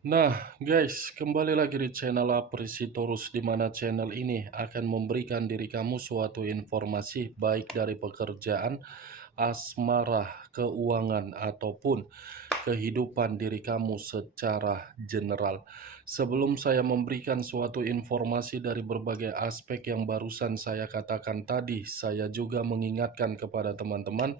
Nah, guys, kembali lagi di channel Apresitorus, di mana channel ini akan memberikan diri kamu suatu informasi baik dari pekerjaan, asmara, keuangan, ataupun kehidupan diri kamu secara general. Sebelum saya memberikan suatu informasi dari berbagai aspek yang barusan saya katakan tadi, saya juga mengingatkan kepada teman-teman,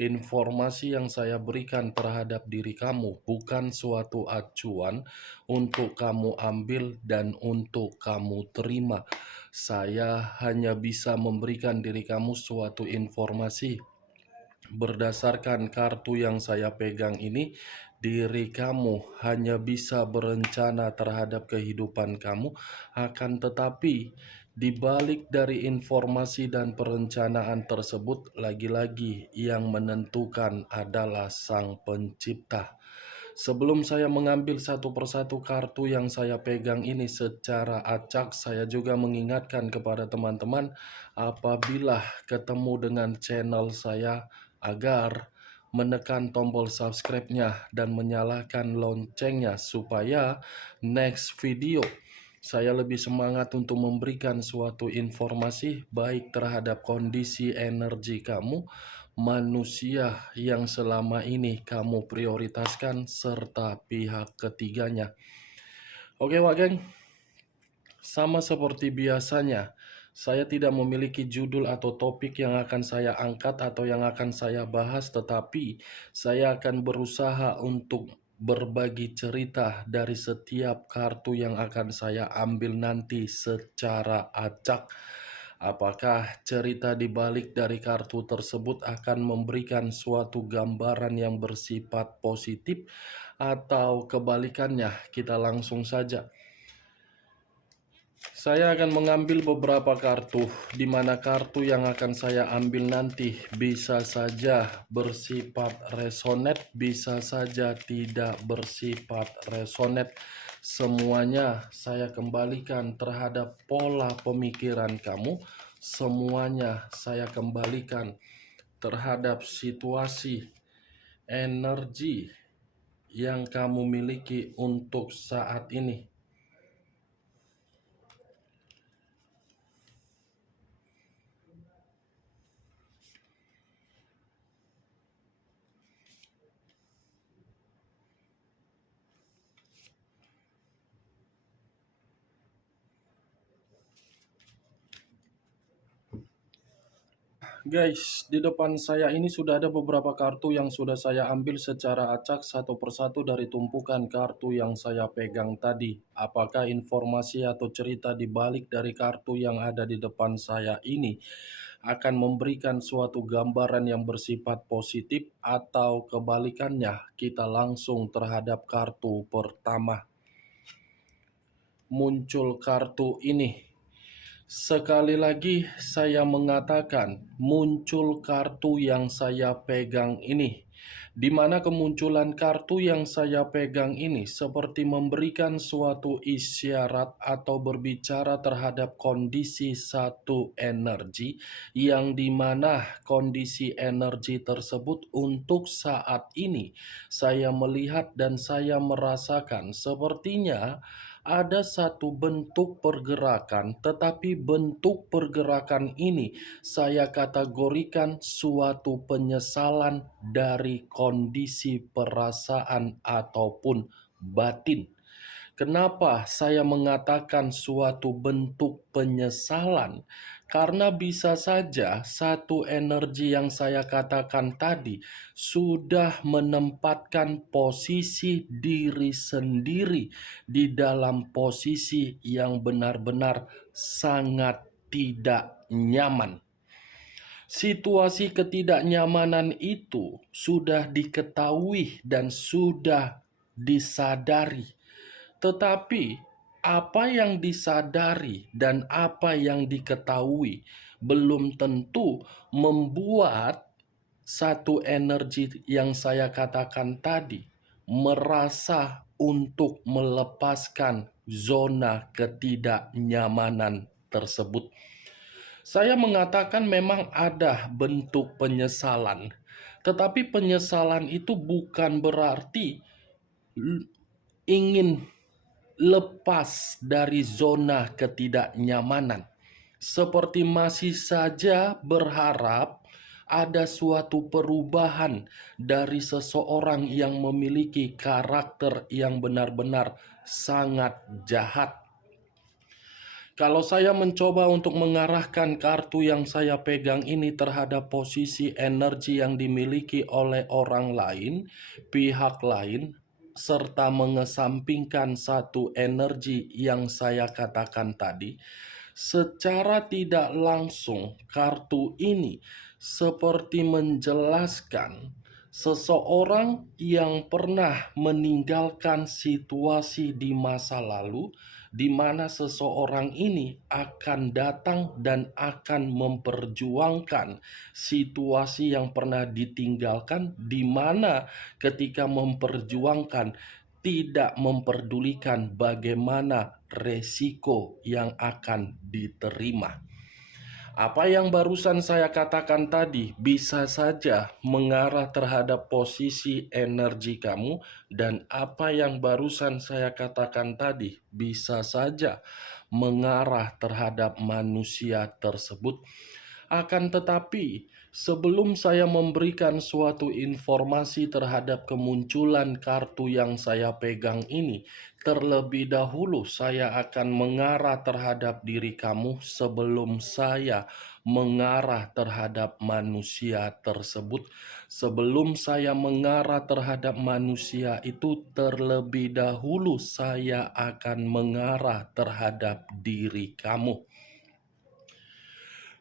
informasi yang saya berikan terhadap diri kamu bukan suatu acuan untuk kamu ambil dan untuk kamu terima. Saya hanya bisa memberikan diri kamu suatu informasi berdasarkan kartu yang saya pegang ini. Diri kamu hanya bisa berencana terhadap kehidupan kamu, akan tetapi di balik dari informasi dan perencanaan tersebut, lagi-lagi yang menentukan adalah Sang Pencipta. Sebelum saya mengambil satu persatu kartu yang saya pegang ini secara acak, saya juga mengingatkan kepada teman-teman apabila ketemu dengan channel saya agar menekan tombol subscribe-nya dan menyalakan loncengnya supaya next video saya lebih semangat untuk memberikan suatu informasi baik terhadap kondisi energi kamu, manusia yang selama ini kamu prioritaskan, serta pihak ketiganya. Oke, Wak Geng, sama seperti biasanya, saya tidak memiliki judul atau topik yang akan saya angkat atau yang akan saya bahas, tetapi saya akan berusaha untuk berbagi cerita dari setiap kartu yang akan saya ambil nanti secara acak. Apakah cerita di balik dari kartu tersebut akan memberikan suatu gambaran yang bersifat positif atau kebalikannya? Kita langsung saja. Saya akan mengambil beberapa kartu, di mana kartu yang akan saya ambil nanti bisa saja bersifat resonate, bisa saja tidak bersifat resonate. Semuanya saya kembalikan terhadap pola pemikiran kamu, semuanya saya kembalikan terhadap situasi, energi yang kamu miliki untuk saat ini. Guys, di depan saya ini sudah ada beberapa kartu yang sudah saya ambil secara acak satu persatu dari tumpukan kartu yang saya pegang tadi. Apakah informasi atau cerita di balik dari kartu yang ada di depan saya ini akan memberikan suatu gambaran yang bersifat positif atau kebalikannya? Kita langsung terhadap kartu pertama. Muncul kartu ini. Sekali lagi saya mengatakan, muncul kartu yang saya pegang ini, di mana kemunculan kartu yang saya pegang ini seperti memberikan suatu isyarat atau berbicara terhadap kondisi satu energi, yang dimana kondisi energi tersebut untuk saat ini saya melihat dan saya merasakan sepertinya ada satu bentuk pergerakan, tetapi bentuk pergerakan ini saya kategorikan suatu penyesalan dari kondisi perasaan ataupun batin. Kenapa saya mengatakan suatu bentuk penyesalan? Karena bisa saja satu energi yang saya katakan tadi sudah menempatkan posisi diri sendiri di dalam posisi yang benar-benar sangat tidak nyaman. Situasi ketidaknyamanan itu sudah diketahui dan sudah disadari. Tetapi apa yang disadari dan apa yang diketahui belum tentu membuat satu energi yang saya katakan tadi merasa untuk melepaskan zona ketidaknyamanan tersebut. Saya mengatakan memang ada bentuk penyesalan, tetapi penyesalan itu bukan berarti ingin lepas dari zona ketidaknyamanan, seperti masih saja berharap ada suatu perubahan dari seseorang yang memiliki karakter yang benar-benar sangat jahat. Kalau saya mencoba untuk mengarahkan kartu yang saya pegang ini terhadap posisi energi yang dimiliki oleh orang lain, pihak lain, serta mengesampingkan satu energi yang saya katakan tadi, secara tidak langsung kartu ini seperti menjelaskan seseorang yang pernah meninggalkan situasi di masa lalu, di mana seseorang ini akan datang dan akan memperjuangkan situasi yang pernah ditinggalkan, di mana ketika memperjuangkan tidak memperdulikan bagaimana resiko yang akan diterima. Apa yang barusan saya katakan tadi bisa saja mengarah terhadap posisi energi kamu, dan apa yang barusan saya katakan tadi bisa saja mengarah terhadap manusia tersebut. Akan tetapi, sebelum saya memberikan suatu informasi terhadap kemunculan kartu yang saya pegang ini, terlebih dahulu saya akan mengarah terhadap diri kamu sebelum saya mengarah terhadap manusia tersebut. Sebelum saya mengarah terhadap manusia itu, terlebih dahulu saya akan mengarah terhadap diri kamu.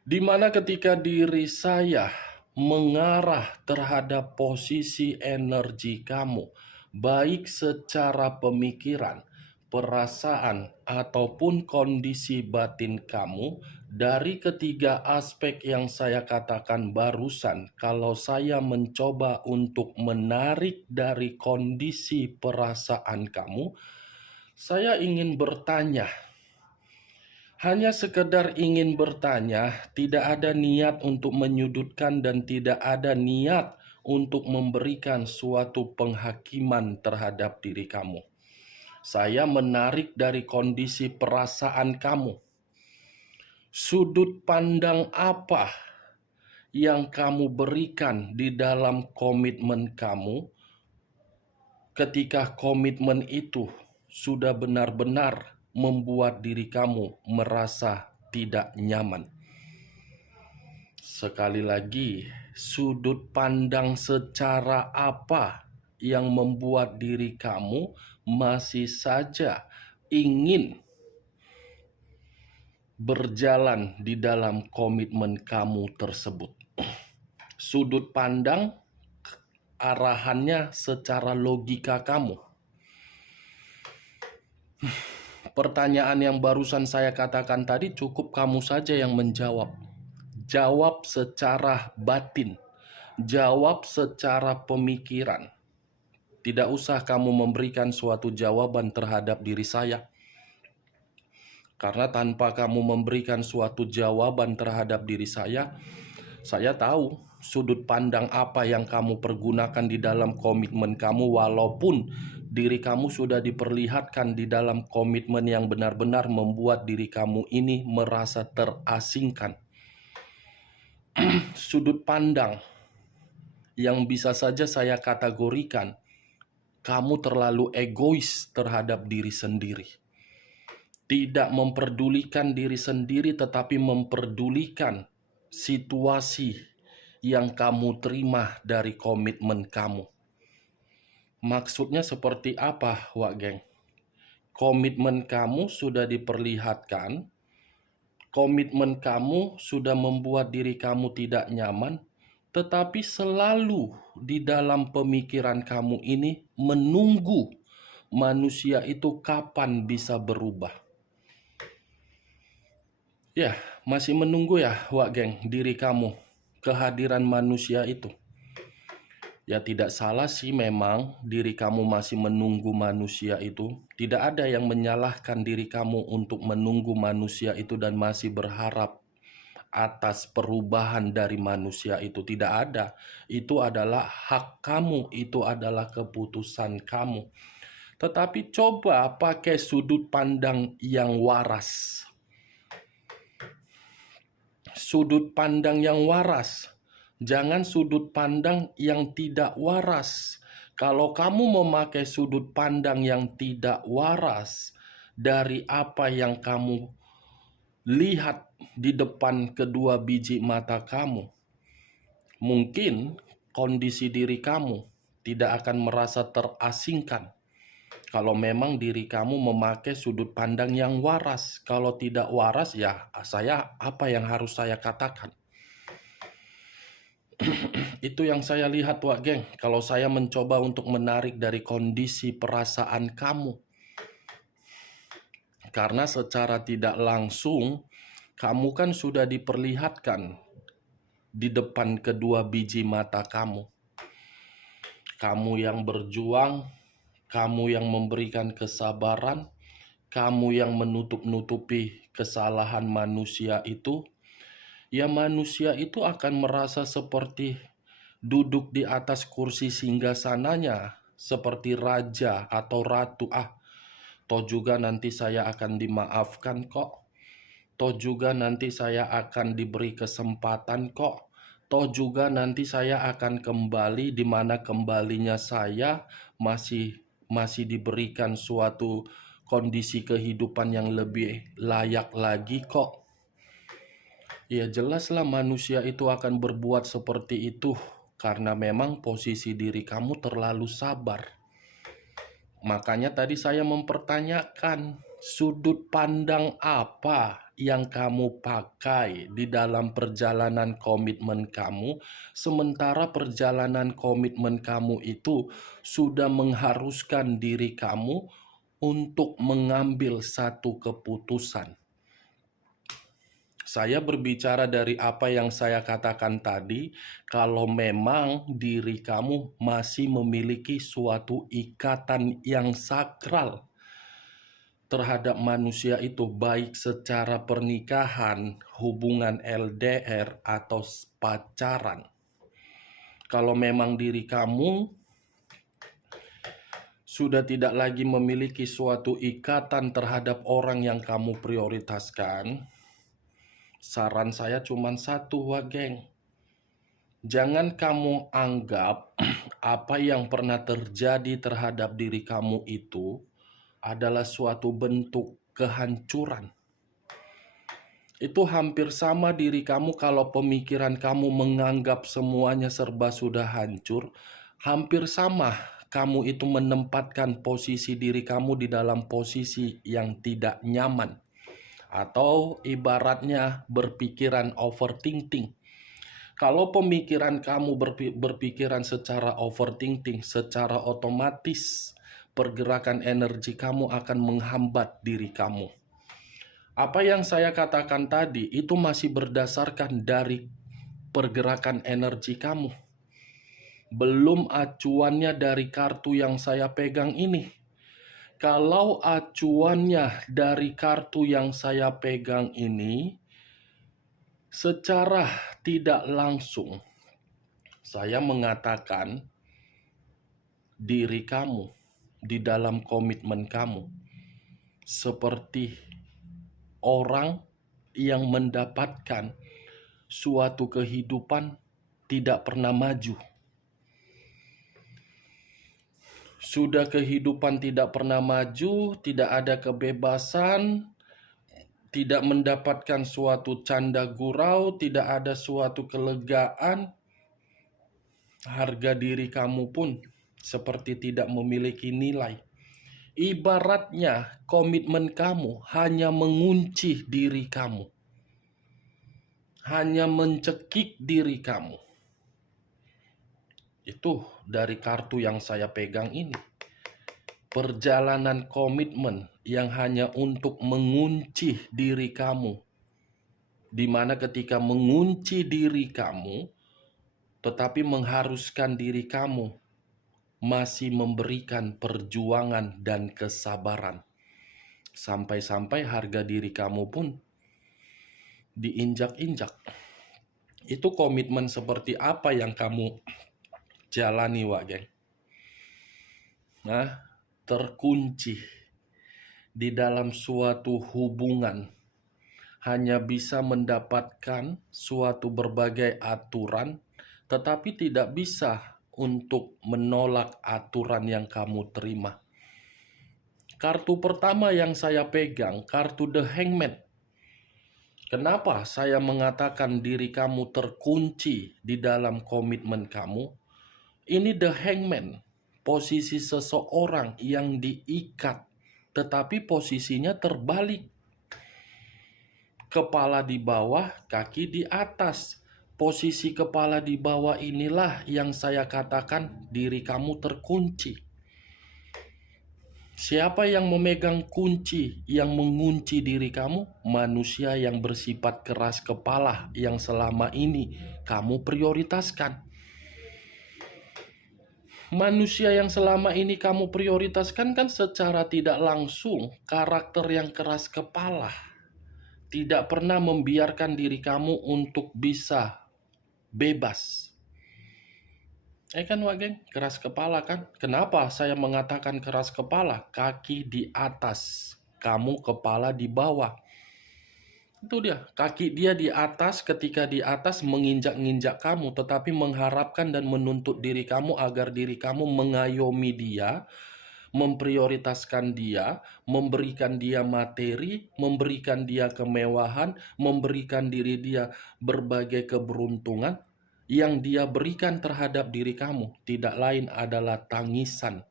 Di mana ketika diri saya mengarah terhadap posisi energi kamu, baik secara pemikiran, perasaan, ataupun kondisi batin kamu, dari ketiga aspek yang saya katakan barusan, kalau saya mencoba untuk menarik dari kondisi perasaan kamu, saya ingin bertanya. Hanya sekedar ingin bertanya, tidak ada niat untuk menyudutkan dan tidak ada niat untuk memberikan suatu penghakiman terhadap diri kamu. Saya menarik dari kondisi perasaan kamu. Sudut pandang apa yang kamu berikan di dalam komitmen kamu ketika komitmen itu sudah benar-benar membuat diri kamu merasa tidak nyaman? Sekali lagi, sudut pandang secara apa yang membuat diri kamu masih saja ingin berjalan di dalam komitmen kamu tersebut? Sudut pandang arahannya secara logika kamu. Pertanyaan yang barusan saya katakan tadi cukup kamu saja yang menjawab. Jawab secara batin, jawab secara pemikiran. Tidak usah kamu memberikan suatu jawaban terhadap diri saya. Karena tanpa kamu memberikan suatu jawaban terhadap diri saya tahu sudut pandang apa yang kamu pergunakan di dalam komitmen kamu, walaupun diri kamu sudah diperlihatkan di dalam komitmen yang benar-benar membuat diri kamu ini merasa terasingkan. Sudut pandang yang bisa saja saya kategorikan, kamu terlalu egois terhadap diri sendiri. Tidak memperdulikan diri sendiri, tetapi memperdulikan situasi yang kamu terima dari komitmen kamu. Maksudnya seperti apa, Wak Geng? Komitmen kamu sudah diperlihatkan, komitmen kamu sudah membuat diri kamu tidak nyaman, tetapi selalu di dalam pemikiran kamu ini menunggu manusia itu kapan bisa berubah. Ya, masih menunggu ya, Wak Geng, diri kamu, kehadiran manusia itu. Ya tidak salah sih memang diri kamu masih menunggu manusia itu. Tidak ada yang menyalahkan diri kamu untuk menunggu manusia itu dan masih berharap atas perubahan dari manusia itu. Tidak ada. Itu adalah hak kamu, itu adalah keputusan kamu. Tetapi coba pakai sudut pandang yang waras. Sudut pandang yang waras. Jangan sudut pandang yang tidak waras. Kalau kamu memakai sudut pandang yang tidak waras dari apa yang kamu lihat di depan kedua biji mata kamu, mungkin kondisi diri kamu tidak akan merasa terasingkan. Kalau memang diri kamu memakai sudut pandang yang waras. Kalau tidak waras, ya apa yang harus saya katakan? Itu yang saya lihat, Wak Geng. Kalau saya mencoba untuk menarik dari kondisi perasaan kamu. Karena secara tidak langsung, kamu kan sudah diperlihatkan di depan kedua biji mata kamu. Kamu yang berjuang, kamu yang memberikan kesabaran, kamu yang menutup-nutupi kesalahan manusia itu, ya manusia itu akan merasa seperti duduk di atas kursi singgasananya, seperti raja atau ratu. Toh juga nanti saya akan dimaafkan kok. Toh juga nanti saya akan diberi kesempatan kok. Toh juga nanti saya akan kembali, di mana kembalinya saya masih diberikan suatu kondisi kehidupan yang lebih layak lagi kok. Ya jelaslah manusia itu akan berbuat seperti itu karena memang posisi diri kamu terlalu sabar. Makanya tadi saya mempertanyakan, sudut pandang apa yang kamu pakai di dalam perjalanan komitmen kamu, sementara perjalanan komitmen kamu itu sudah mengharuskan diri kamu untuk mengambil satu keputusan. Saya berbicara dari apa yang saya katakan tadi, kalau memang diri kamu masih memiliki suatu ikatan yang sakral terhadap manusia itu, baik secara pernikahan, hubungan LDR, atau pacaran. Kalau memang diri kamu sudah tidak lagi memiliki suatu ikatan terhadap orang yang kamu prioritaskan, saran saya cuma satu, Wak Geng. Jangan kamu anggap apa yang pernah terjadi terhadap diri kamu itu adalah suatu bentuk kehancuran. Itu hampir sama diri kamu kalau pemikiran kamu menganggap semuanya serba sudah hancur. Hampir sama kamu itu menempatkan posisi diri kamu di dalam posisi yang tidak nyaman. Atau ibaratnya berpikiran overthinking. Kalau pemikiran kamu berpikiran secara overthinking, secara otomatis pergerakan energi kamu akan menghambat diri kamu. Apa yang saya katakan tadi itu masih berdasarkan dari pergerakan energi kamu. Belum acuannya dari kartu yang saya pegang ini. Kalau acuannya dari kartu yang saya pegang ini, secara tidak langsung saya mengatakan diri kamu di dalam komitmen kamu seperti orang yang mendapatkan suatu kehidupan tidak pernah maju. Sudah kehidupan tidak pernah maju, tidak ada kebebasan, tidak mendapatkan suatu canda gurau, tidak ada suatu kelegaan. Harga diri kamu pun seperti tidak memiliki nilai. Ibaratnya komitmen kamu hanya mengunci diri kamu, hanya mencekik diri kamu. Itu dari kartu yang saya pegang ini. Perjalanan komitmen yang hanya untuk mengunci diri kamu, di mana ketika mengunci diri kamu, tetapi mengharuskan diri kamu masih memberikan perjuangan dan kesabaran. Sampai-sampai harga diri kamu pun diinjak-injak. Itu komitmen seperti apa yang kamu jalani, Wak Geng? Nah, terkunci di dalam suatu hubungan, hanya bisa mendapatkan suatu berbagai aturan, tetapi tidak bisa untuk menolak aturan yang kamu terima. Kartu pertama yang saya pegang, kartu The Hangman. Kenapa saya mengatakan diri kamu terkunci di dalam komitmen kamu? Ini The Hangman, posisi seseorang yang diikat, tetapi posisinya terbalik. Kepala di bawah, kaki di atas. Posisi kepala di bawah inilah yang saya katakan diri kamu terkunci. Siapa yang memegang kunci yang mengunci diri kamu? Manusia yang bersifat keras kepala yang selama ini kamu prioritaskan. Manusia yang selama ini kamu prioritaskan kan secara tidak langsung karakter yang keras kepala. Tidak pernah membiarkan diri kamu untuk bisa bebas. Kan geng, keras kepala kan? Kenapa saya mengatakan keras kepala? Kaki di atas, kamu kepala di bawah. Itu dia, kaki dia di atas, ketika di atas menginjak-injak kamu, tetapi mengharapkan dan menuntut diri kamu agar diri kamu mengayomi dia, memprioritaskan dia, memberikan dia materi, memberikan dia kemewahan, memberikan diri dia berbagai keberuntungan. Yang dia berikan terhadap diri kamu tidak lain adalah tangisan.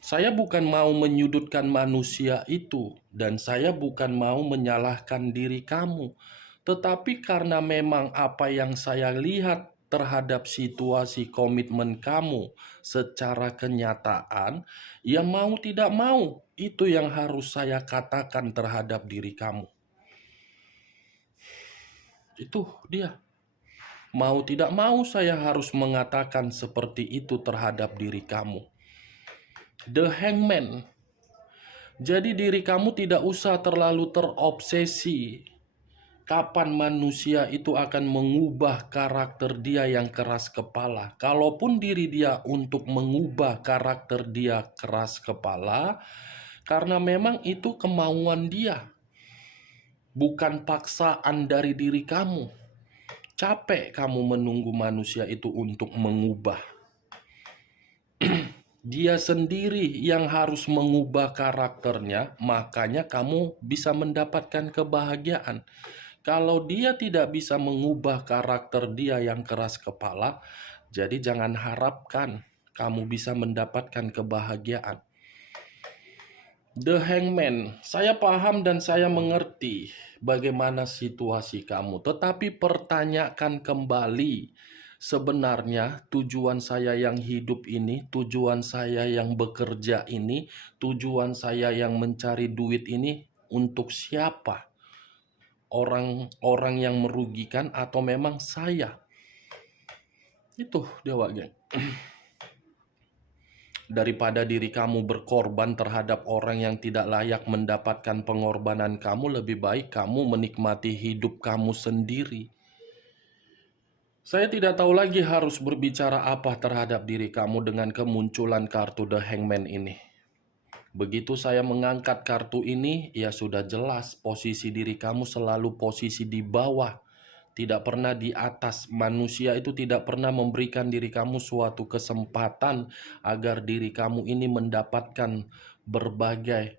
Saya bukan mau menyudutkan manusia itu, dan saya bukan mau menyalahkan diri kamu. Tetapi karena memang apa yang saya lihat terhadap situasi komitmen kamu secara kenyataan, ya mau tidak mau, itu yang harus saya katakan terhadap diri kamu. Itu dia. Mau tidak mau saya harus mengatakan seperti itu terhadap diri kamu. The Hangman. Jadi diri kamu tidak usah terlalu terobsesi kapan manusia itu akan mengubah karakter dia yang keras kepala. Kalaupun diri dia untuk mengubah karakter dia keras kepala, karena memang itu kemauan dia, bukan paksaan dari diri kamu. Capek kamu menunggu manusia itu untuk mengubah. Dia sendiri yang harus mengubah karakternya, makanya kamu bisa mendapatkan kebahagiaan. Kalau dia tidak bisa mengubah karakter dia yang keras kepala, jadi jangan harapkan kamu bisa mendapatkan kebahagiaan. The Hangman, saya paham dan saya mengerti bagaimana situasi kamu, tetapi pertanyakan kembali, sebenarnya tujuan saya yang hidup ini, tujuan saya yang bekerja ini, tujuan saya yang mencari duit ini untuk siapa? Orang-orang yang merugikan atau memang saya? Itu dia, geng. Daripada diri kamu berkorban terhadap orang yang tidak layak mendapatkan pengorbanan kamu, lebih baik kamu menikmati hidup kamu sendiri. Saya tidak tahu lagi harus berbicara apa terhadap diri kamu dengan kemunculan kartu The Hangman ini. Begitu saya mengangkat kartu ini, ya sudah jelas posisi diri kamu selalu posisi di bawah. Tidak pernah di atas. Manusia itu tidak pernah memberikan diri kamu suatu kesempatan agar diri kamu ini mendapatkan berbagai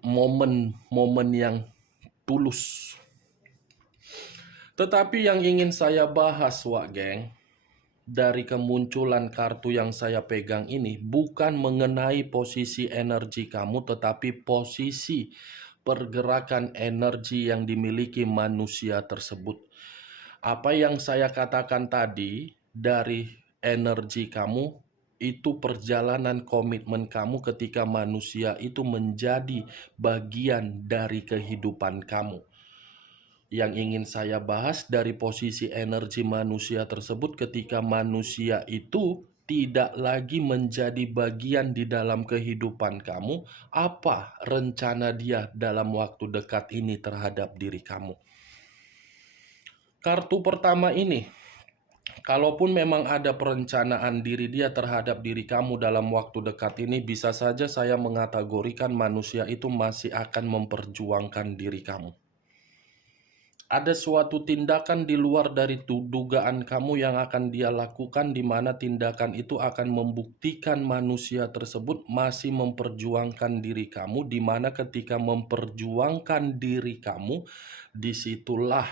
momen-momen yang tulus. Tetapi yang ingin saya bahas, geng, dari kemunculan kartu yang saya pegang ini bukan mengenai posisi energi kamu, tetapi posisi pergerakan energi yang dimiliki manusia tersebut. Apa yang saya katakan tadi dari energi kamu, itu perjalanan komitmen kamu ketika manusia itu menjadi bagian dari kehidupan kamu. Yang ingin saya bahas dari posisi energi manusia tersebut ketika manusia itu tidak lagi menjadi bagian di dalam kehidupan kamu, apa rencana dia dalam waktu dekat ini terhadap diri kamu. Kartu pertama ini, Kalaupun memang ada perencanaan diri dia terhadap diri kamu dalam waktu dekat ini, bisa saja saya mengategorikan manusia itu masih akan memperjuangkan diri kamu. Ada suatu tindakan di luar dari dugaan kamu yang akan dia lakukan, di mana tindakan itu akan membuktikan manusia tersebut masih memperjuangkan diri kamu, di mana ketika memperjuangkan diri kamu, disitulah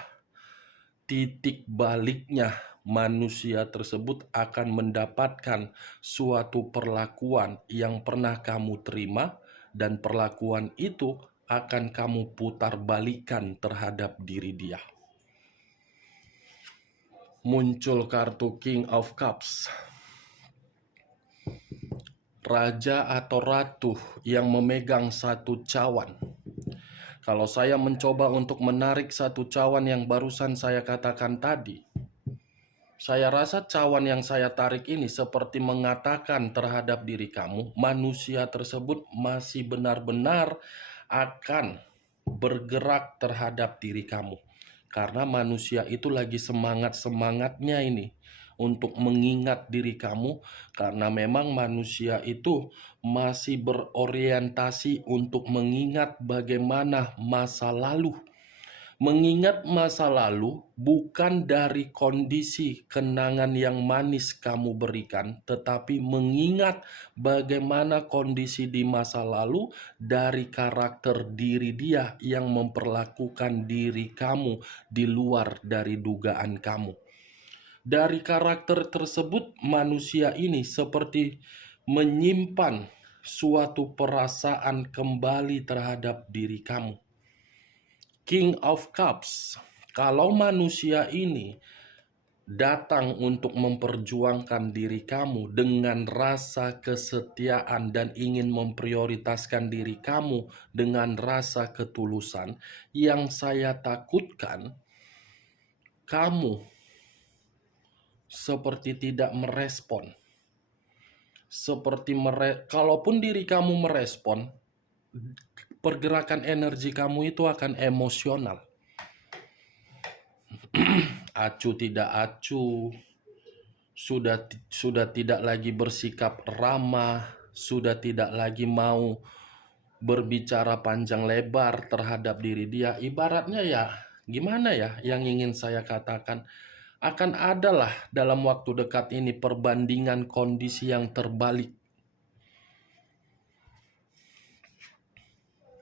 titik baliknya manusia tersebut akan mendapatkan suatu perlakuan yang pernah kamu terima, dan perlakuan itu akan kamu putar balikan terhadap diri dia. Muncul kartu King of Cups. Raja atau ratu yang memegang satu cawan. Kalau saya mencoba untuk menarik satu cawan yang barusan saya katakan tadi, saya rasa cawan yang saya tarik ini seperti mengatakan terhadap diri kamu, manusia tersebut masih benar-benar akan bergerak terhadap diri kamu. Karena manusia itu lagi semangat-semangatnya ini untuk mengingat diri kamu, karena memang manusia itu masih berorientasi untuk mengingat bagaimana masa lalu. Mengingat masa lalu bukan dari kondisi kenangan yang manis kamu berikan, tetapi mengingat bagaimana kondisi di masa lalu dari karakter diri dia yang memperlakukan diri kamu di luar dari dugaan kamu. Dari karakter tersebut, manusia ini seperti menyimpan suatu perasaan kembali terhadap diri kamu. King of Cups, kalau manusia ini datang untuk memperjuangkan diri kamu dengan rasa kesetiaan dan ingin memprioritaskan diri kamu dengan rasa ketulusan, yang saya takutkan kamu seperti tidak merespon. Kalaupun diri kamu merespon, pergerakan energi kamu itu akan emosional. Acuh tidak acuh, sudah tidak lagi bersikap ramah, sudah tidak lagi mau berbicara panjang lebar terhadap diri dia. Ibaratnya ya, gimana ya yang ingin saya katakan? Akan adalah dalam waktu dekat ini perbandingan kondisi yang terbalik.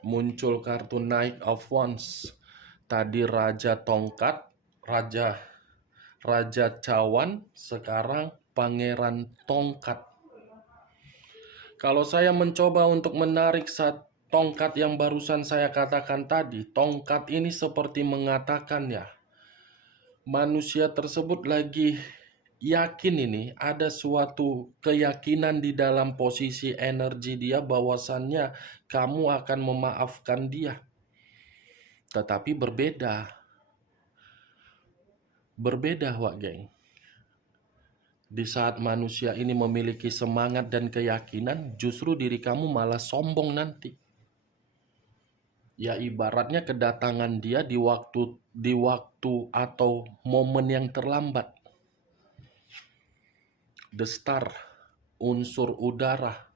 Muncul kartu Knight of Wands. Tadi Raja Tongkat, Raja Cawan, sekarang Pangeran Tongkat. Kalau saya mencoba untuk menarik tongkat yang barusan saya katakan tadi, tongkat ini seperti mengatakan ya, manusia tersebut lagi yakin ini ada suatu keyakinan di dalam posisi energi dia bahwasannya kamu akan memaafkan dia. Tetapi berbeda Wak Geng. Di saat manusia ini memiliki semangat dan keyakinan, justru diri kamu malah sombong nanti. Ya ibaratnya kedatangan dia di waktu atau momen yang terlambat. The Star, unsur udara,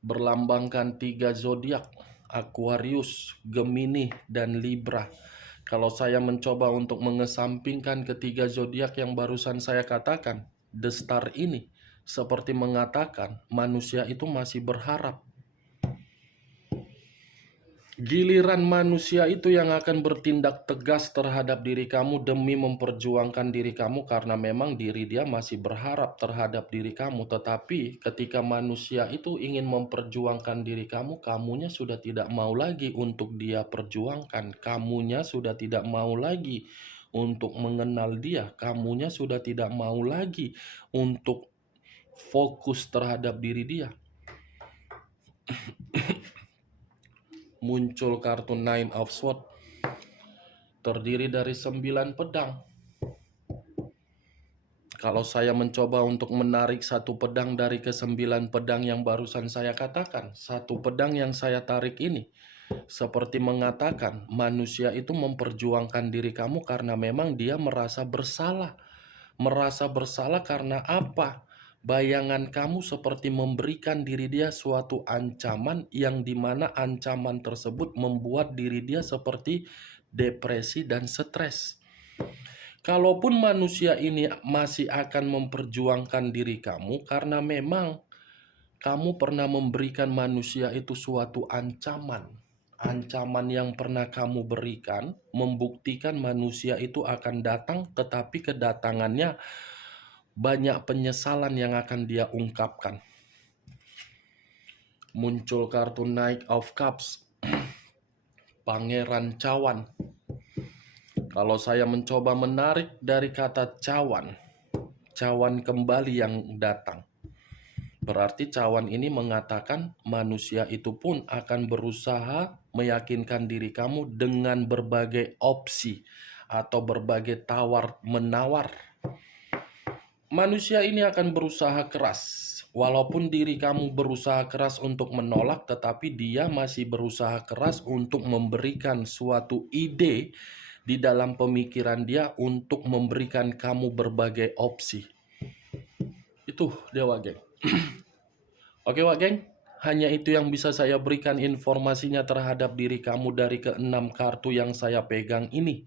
berlambangkan 3 zodiak, Aquarius, Gemini, dan Libra. Kalau saya mencoba untuk mengesampingkan ketiga zodiak yang barusan saya katakan, The Star ini seperti mengatakan manusia itu masih berharap. Giliran manusia itu yang akan bertindak tegas terhadap diri kamu demi memperjuangkan diri kamu, karena memang diri dia masih berharap terhadap diri kamu. Tetapi ketika manusia itu ingin memperjuangkan diri kamu, kamunya sudah tidak mau lagi untuk dia perjuangkan. Kamunya sudah tidak mau lagi untuk mengenal dia. Kamunya sudah tidak mau lagi untuk fokus terhadap diri dia. Muncul kartu Nine of Swords, terdiri dari 9 pedang. Kalau saya mencoba untuk menarik satu pedang dari ke-9 pedang yang barusan saya katakan, satu pedang yang saya tarik ini seperti mengatakan manusia itu memperjuangkan diri kamu karena memang dia merasa bersalah, merasa bersalah karena apa? Bayangan kamu seperti memberikan diri dia suatu ancaman yang dimana ancaman tersebut membuat diri dia seperti depresi dan stres. Kalaupun manusia ini masih akan memperjuangkan diri kamu karena memang kamu pernah memberikan manusia itu suatu ancaman. Ancaman yang pernah kamu berikan membuktikan manusia itu akan datang, tetapi kedatangannya banyak penyesalan yang akan dia ungkapkan. Muncul kartu Knight of Cups, Pangeran Cawan. Kalau saya mencoba menarik dari kata cawan, cawan kembali yang datang. Berarti cawan ini mengatakan manusia itu pun akan berusaha meyakinkan diri kamu dengan berbagai opsi atau berbagai tawar-menawar. Manusia ini akan berusaha keras. Walaupun diri kamu berusaha keras untuk menolak, tetapi dia masih berusaha keras untuk memberikan suatu ide di dalam pemikiran dia untuk memberikan kamu berbagai opsi. Itu Dewa Geng. Oke Wak Geng, hanya itu yang bisa saya berikan informasinya terhadap diri kamu dari ke-6 kartu yang saya pegang ini.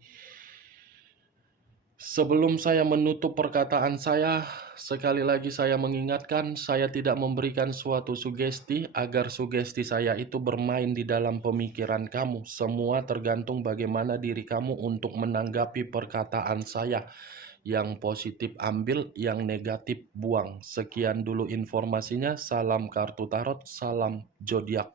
Sebelum saya menutup perkataan saya, sekali lagi saya mengingatkan, saya tidak memberikan suatu sugesti agar sugesti saya itu bermain di dalam pemikiran kamu. Semua tergantung bagaimana diri kamu untuk menanggapi perkataan saya. Yang positif ambil, yang negatif buang. Sekian dulu informasinya. Salam kartu tarot, salam zodiak.